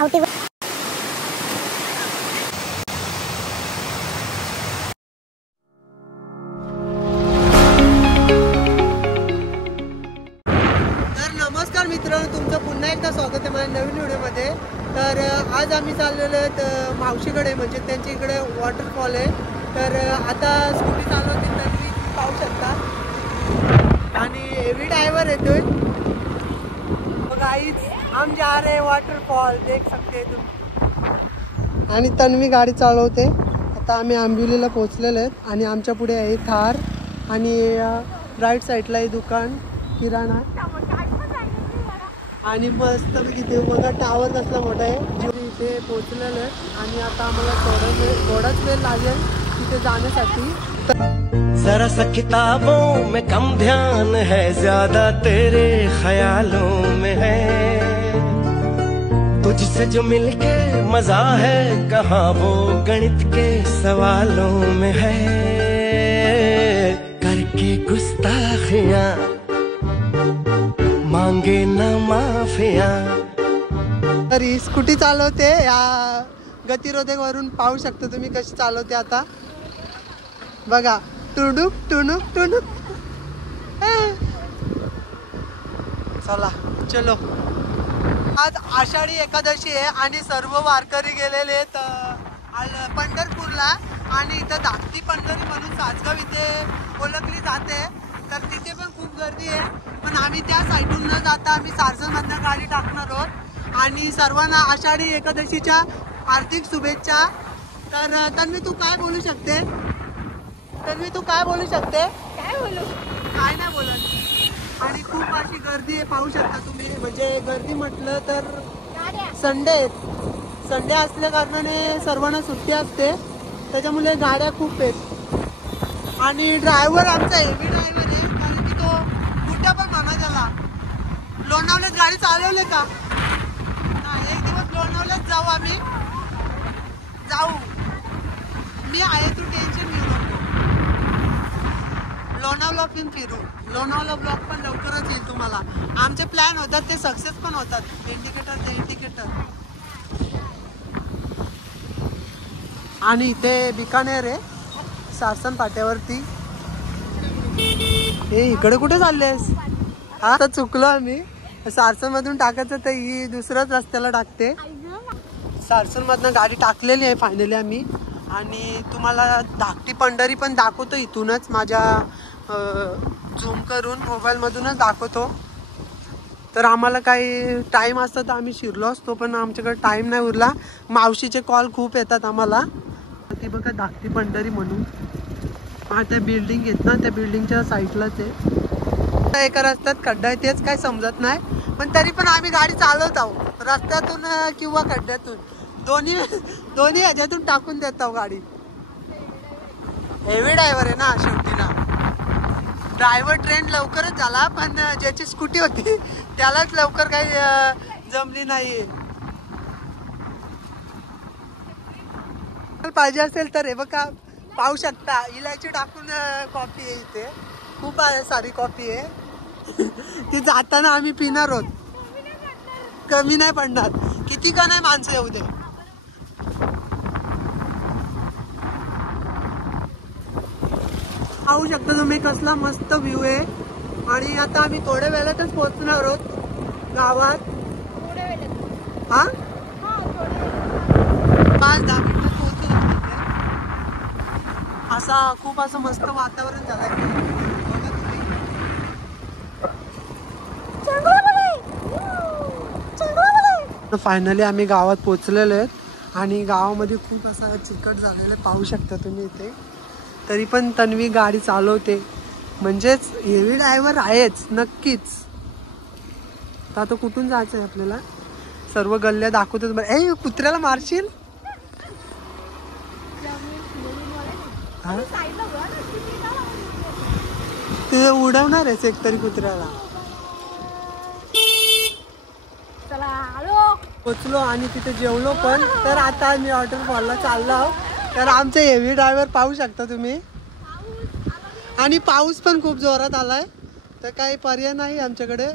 आवटी नमस्कार मित्रांनो, तुमचं पुन्हा एकदा स्वागत आहे माझ्या नवीन व्हिडिओमध्ये। तर आज आम्ही चाललेलो आहेत मावशीकडे, म्हणजे त्यांच्या इकडे वॉटरफॉल आहे। तर आता स्कूटी चालवते तर तुम्ही पाहू शकता आणि हेवी ड्रायव्हर येतोय। गाइस हम जा रहे हैं वॉटरफॉल, देख सकते हैं तुम। आणि तन्वी गाडी चालवते। आता आम्ही आंबिवलीला पोहोचलेलो आहेत आणि आमच्या पुढे आहे थार आणि राईट साईडला आहे दुकान किराणा आणि मस्त इथे बघा टावर कसला मोठा आहे। इथे पोहोचलेलं आहे आणि आता आम्हाला थोडाच वेळ लागेल तिथे जाण्यासाठी। जरा सा किताबों में कम ध्यान है, ज्यादा तेरे ख्यालों में है। तुझसे जो मिलके मजा है, कहाँ वो गणित के सवालों में है। करके गुस्ताखियां मांगे ना माफिया। तरी स्कूटी चालवते या गतिरोधक वरून पाहू शकता तुम्ही कशी चालवते। आता बघा टुडुक टुनुक टुनुक। चला चलो। आज आषाढी एकादशी आहे आणि सर्व वारकरी गेलेले आहेत पंढरपूरला आणि इथं धाकटी पंढरी म्हणून सासगाव इथे ओळखली जाते। तर तिथे पण खूप गर्दी आहे, पण आम्ही त्या साईडून न जाता आम्ही सारसमधनं गाडी टाकणार आहोत आणि सर्वांना आषाढी एकादशीच्या हार्दिक शुभेच्छा। तर तन्वी तू काय बोलू शकते? तन्वी तू काय बोलू शकते? काय बोलू? काय नाही बोलत। आणि खूप अशी गर्दी आहे पाहू शकता तुम्ही, म्हणजे गर्दी म्हटलं तर संडे असल्या कारणाने सर्वांना सुट्टी असते, त्याच्यामुळे गाड्या खूप आहेत। आणि ड्रायव्हर आमचा हेवी ड्रायव्हर आहे, कारण की तो कुठं पण म्हणा त्याला। लोणावल्यात गाडी चालवले का? नाही, एक दिवस लोणावल्यात जाऊ आम्ही, जाऊ। मी आहे, तू टेन्शन घेऊ नको। लोणावला पण फिरू, लोणावला ब्लॉग पण लवकरच येईल तुम्हाला। आमचे प्लॅन होतात ते सक्सेस पण होतात। इंडिकेटर आणि इथे बिकानेर आहे सारसन फाट्यावरती। हे इकडे कुठे चाललेस? हा तर चुकलो आम्ही, सारसन मधून टाकायचं तर ही दुसऱ्याच रस्त्याला टाकते। सारसन मधनं गाडी टाकलेली आहे फायनली आम्ही, आणि तुम्हाला धाकटी पंढरी पण दाखवतो इथूनच, माझ्या झूम करून मोबाईल मधूनच दाखवतो। तर आम्हाला काही टाइम असता तर आम्ही शिरलो असतो, पण आमच्याकडे टाइम नाही उरला। मावशीचे कॉल खूप येतात आम्हाला। ती बघा धाकटी पंढरी म्हणून, हा त्या बिल्डिंग आहेत ना, त्या बिल्डिंगच्या साईडलाच आहे। एका रस्त्यात खड्डा आहे तेच काय समजत नाही, पण तरी पण आम्ही गाडी चालवत आहोत, रस्त्यातून किंवा खड्ड्यातून, दोन्ही ह्याच्यातून टाकून देत आहोत गाडी। हेवी ड्रायव्हर आहे ना शेवटीला। ड्रायव्हर ट्रेंड लवकरच झाला, पण ज्याची स्कूटी होती त्यालाच लवकर काही जमली नाही। पाहिजे असेल तर हे बघा पाहू शकता, इलायची टाकून कॉफी आहे इथे, खूप सारी कॉफी आहे। ती जाताना आम्ही पिणार आहोत, कमी नाही पडणार, किती का नाही माणसं येऊ दे। पाहू शकता तुम्ही कसला मस्त व्ह्यू आहे। आणि आता आम्ही थोड्या वेळातच पोहोचणार आहोत गावात। हा 5-10 मिनिटात पोहोचू। असा खूप असं मस्त वातावरण झालंय। फायनली आम्ही गावात पोहोचलेलो आहेत आणि गावामध्ये खूप असा चिकट झालेलं पाहू शकता तुम्ही इथे। तरी पण तन्वी गाडी चालवते, म्हणजेच हेवी ड्रायव्हर आहेच नक्कीच। तर आता कुठून जायचं आहे आपल्याला, सर्व गल्ल्या दाखवतच। ए कुत्र्याला मारशील? ते उडवणार आहेस एकतरी कुत्र्याला। पोचलो आणि तिथे जेवलो पण। तर आता आम्ही वॉटरफॉलला चाललो आहोत। तर आमचे हेवी ड्रायव्हर पाहू शकता तुम्ही, आणि पाऊस पण खूप जोरात आलाय, तर काही पर्याय नाही आमच्याकडे।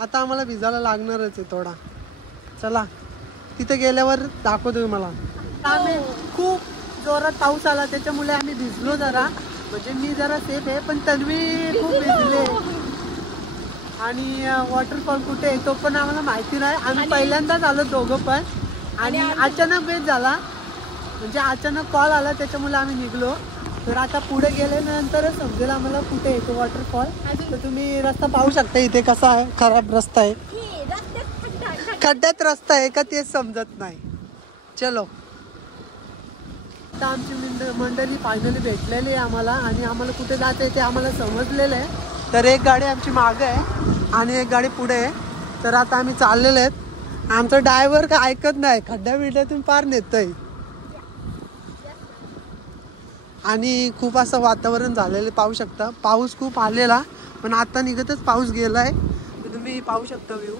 आता आम्हाला भिजायला लागणारच आहे थोडा। चला तिथे गेल्यावर दाखवतो तुम्हाला. आम्ही खूप जोरात पाऊस आला त्याच्यामुळे आम्ही भिजलो जरा, म्हणजे मी जरा सेफ आहे पण तन्वी खूप भिजले. आणि वॉटरफॉल कुठे आहे तो पण आम्हाला माहिती नाही. आम्ही पहिल्यांदाच आलो दोघं पण, आणि अचानक बेस झाला, म्हणजे अचानक कॉल आला त्याच्यामुळे आम्ही निघलो. तर आता पुढे गेल्यानंतरच समजेल आम्हाला कुठे आहे तो वॉटरफॉल. तर तुम्ही रस्ता पाहू शकता इथे कसा आहे, खराब रस्ता आहे, खड्ड्यात रस्ता आहे का ते समजत नाही. चलो आता आमची मंडळी फायनली भेटलेली आहे आम्हाला, आणि आम्हाला कुठे जायचं आहे ते आम्हाला समजलेलं आहे. तर एक गाडी आमची मागं आहे आणि एक गाडी पुढे आहे. तर आता आम्ही चाललेलो आहेत. आमचा ड्रायव्हर काय ऐकत नाही, खड्ड्या बिड्ड्यातून पार नेतोय. आणि खूप असं वातावरण झालेलं पाहू शकता. पाऊस खूप आलेला पण आता निघतच पाऊस गेलाय. तर तुम्ही पाहू शकता व्ह्यू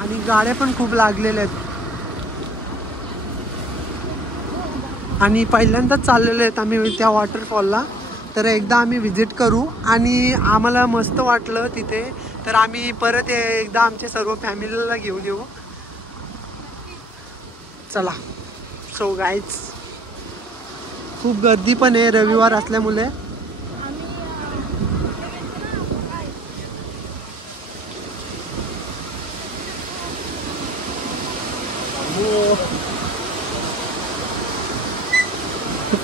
आणि गाड्या पण खूप लागलेल्या आहेत. आणि पहिल्यांदाच चाललेले आहेत आम्ही त्या वॉटरफॉलला. तर एकदा आम्ही व्हिजिट करू आणि आम्हाला मस्त वाटलं तिथे. तर आम्ही परत एकदा आमच्या सर्व फॅमिलीला घेऊन येऊ. चला. सो गाईज खूप गर्दी पण आहे रविवार असल्यामुळे.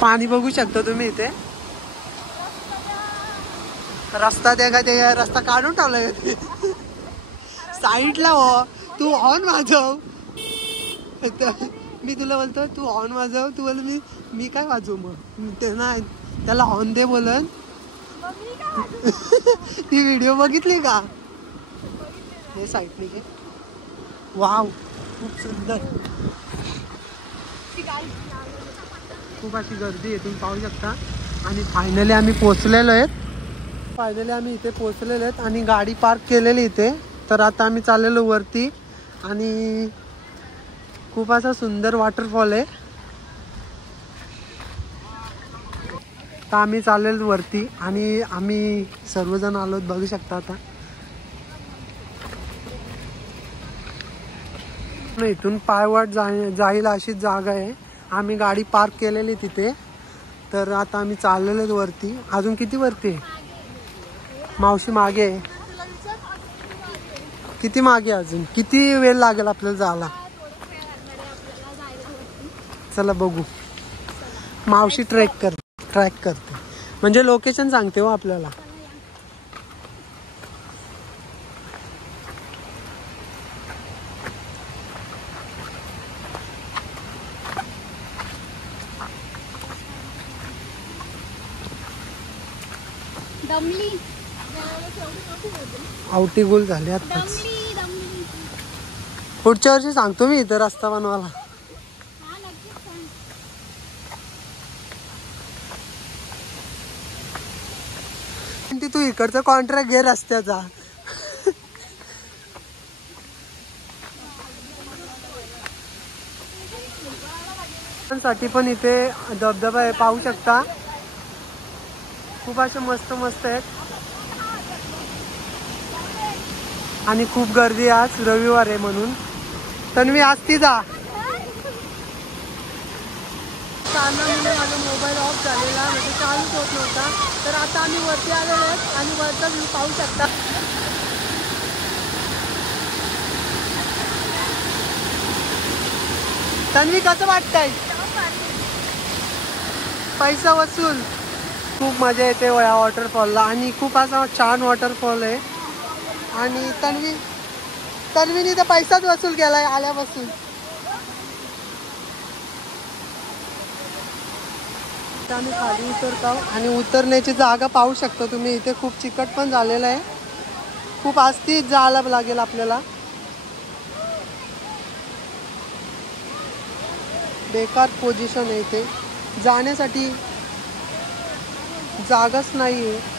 पाणी बघू शकता तुम्ही इथे. रस्ता त्या रस्ता काढून ठेवलाय साईडला. हो तू हॉर्न वाजव. मी तुला बोलतो तू हॉर्न वाजव. तू बोल मी काय वाजवू मग. ते नाही त्याला हॉर्न दे बोलन. ती व्हिडिओ बघितली का. हे साईडने घे. वाव खूप सुंदर. खूप अशी गर्दी आहे तुम्ही पाहू शकता. आणि फायनली आम्ही पोचलेलो आहेत. इथे पोचलेलो आहेत आणि गाडी पार्क केलेली इथे. तर आता आम्ही चाललेलो वरती आणि खूप असा सुंदर वॉटरफॉल आहे. तर आम्ही चाललेलो वरती आणि आम्ही सर्वजण आलो बघू शकता. आता इथून पायवाट जाईल अशी जागा आहे. आम्ही गाडी पार्क केलेली तिथे. तर आता आम्ही चाललेलो वरती. अजून किती वरती आहे. मावशी मागे आहे. किती मागे अजून किती वेळ लागेल आपल्याला जायला. चला बघू. मावशी ट्रॅक करते म्हणजे लोकेशन सांगते हो आपल्याला. आवटी गोल झाले आताच. पुढच्या वर्षी सांगतो मी इथं रस्ता बनवायला. तू इकडचा कॉन्ट्रॅक्ट घे रस्त्याचा. साठी पण इथे धबधबा आहे पाहू शकता. खूप असे मस्त मस्त आहेत आणि खूप गर्दी. आज रविवार आहे म्हणून. तन्वी असती जा. कारणामुळे माझा मोबाईल ऑफ झालेला, म्हणजे चालूच होत नव्हता. तर आता आम्ही वरती आलेलो आहेत आणि वरचा व्ह्यू पाहू शकता. तन्वी कसं वाटतंय. पैसा वसूल. खूप मजा येते या वॉटरफॉलला आणि खूप असा छान वॉटरफॉल आहे. आणि तन्वीने तर पैसाच वसूल केलाय आल्यापासून. आम्ही खाली उतरतो आणि उतरण्याची जागा पाहू शकता तुम्ही. इथे खूप चिकट पण झालेलं आहे. खूप आस्तीच जायला लागेल आपल्याला. बेकार पोझिशन आहे इथे. जाण्यासाठी जागाच नाही आहे.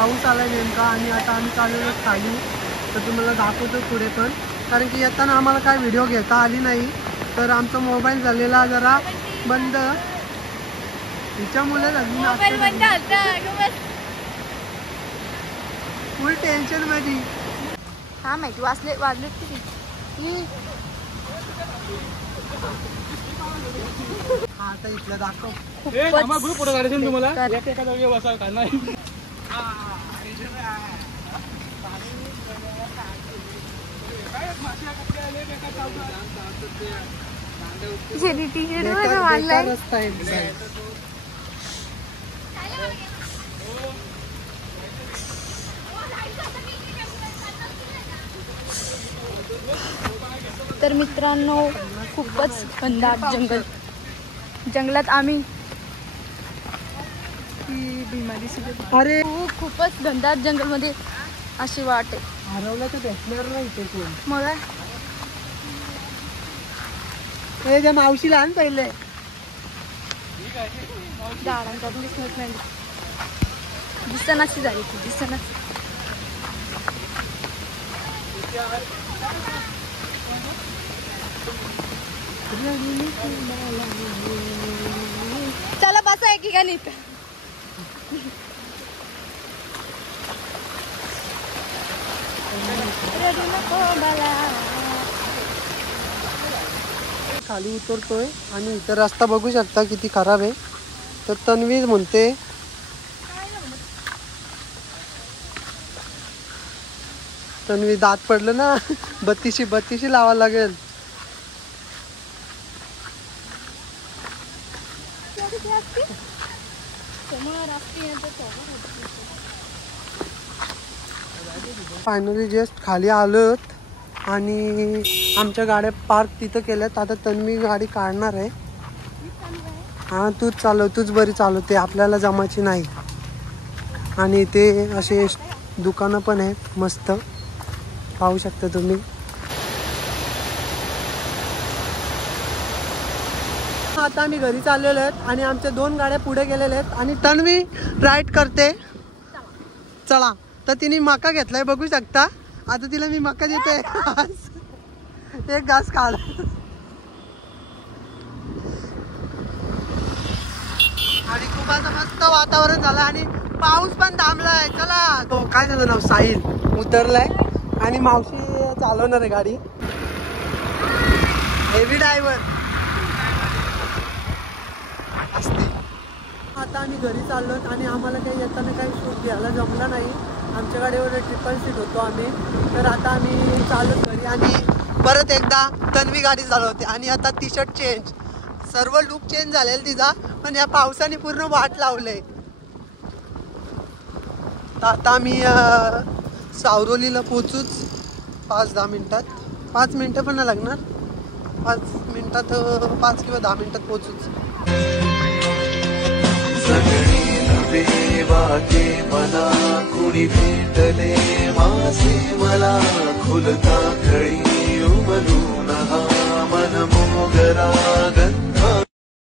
पाऊस आला नेमका आणि आता आम्ही चाललेलो खाली, तर तुम्हाला दाखवतो पुढे पण, कारण की येताना आम्हाला काय व्हिडिओ घेता आली नाही, तर आमचा मोबाईल झालेला जरा बंद. हिच्यामुळे फुल टेन्शन मध्ये. हा माहिती वाजले किती. हा आता इथलं दाखव. रस्ता आहे. तर मित्रांनो खूपच घनदाट जंगलात आम्ही अरे खूपच घनदाट जंगलमध्ये अशी वाट आहे. हरवलं तर भेटणार नाही ते कोण. मग हे ज्या मावशीला आण पहिले. झाडांचा दिसत नाही, दिसनाशी झाली ती दिसना. चला बसा एक ठिकाणी. खाली उतरतोय आणि इथं रस्ता बघू शकता किती खराब आहे. तर तन्वी म्हणते तन्वी दात पडलं ना, बत्तीशी लावायला लागेल. फायनली जस्ट खाली आलोत आणि आमच्या गाड्या पार्क तिथं केल्यात. आता तन्वी गाडी काढणार आहे. हा तूच चालव, तूच बरी चालवते, आपल्याला जमायची नाही. आणि ते असे दुकानं पण आहेत मस्त, पाहू शकता तुम्ही. आता आम्ही घरी चाललेलो आहेत आणि आमच्या 2 गाड्या पुढे गेलेल्या आहेत आणि तन्वी राईड करते. चला, तर तिने मका घेतलाय बघू शकता. आता तिला मी मका देते. एक घास काढ. आणि खूप असं मस्त वातावरण झालं आणि पाऊस पण थांबलाय. चला, तो काय झालं नाव साहिल उतरलाय आणि मावशी चालवणार आहे गाडी. हेवी ड्रायव्हर असते. आता आम्ही घरी चाललो आणि आम्हाला काही येताना काही शूट घ्यायला जमला नाही. आमच्या गाडीवर ट्रिपल सीट होतो आम्ही. तर आता आम्ही चाललो घरी आणि परत एकदा तन्वी गाडी चालवते. आणि आता टी शर्ट चेंज, सर्व लुक चेंज झालेला तिचा, पण या पावसाने पूर्ण वाट लावलंय. तर आता आम्ही सावरोलीला पोचूच 5-10 मिनिटात. 5 मिनिटं पण नाही लागणार, 5 मिनिटात 5 किंवा 10 मिनिटात पोचूच. वाटे मला कुणी भेटले माझे मला खुलता खळी उमलून हा मन मोगरा गंध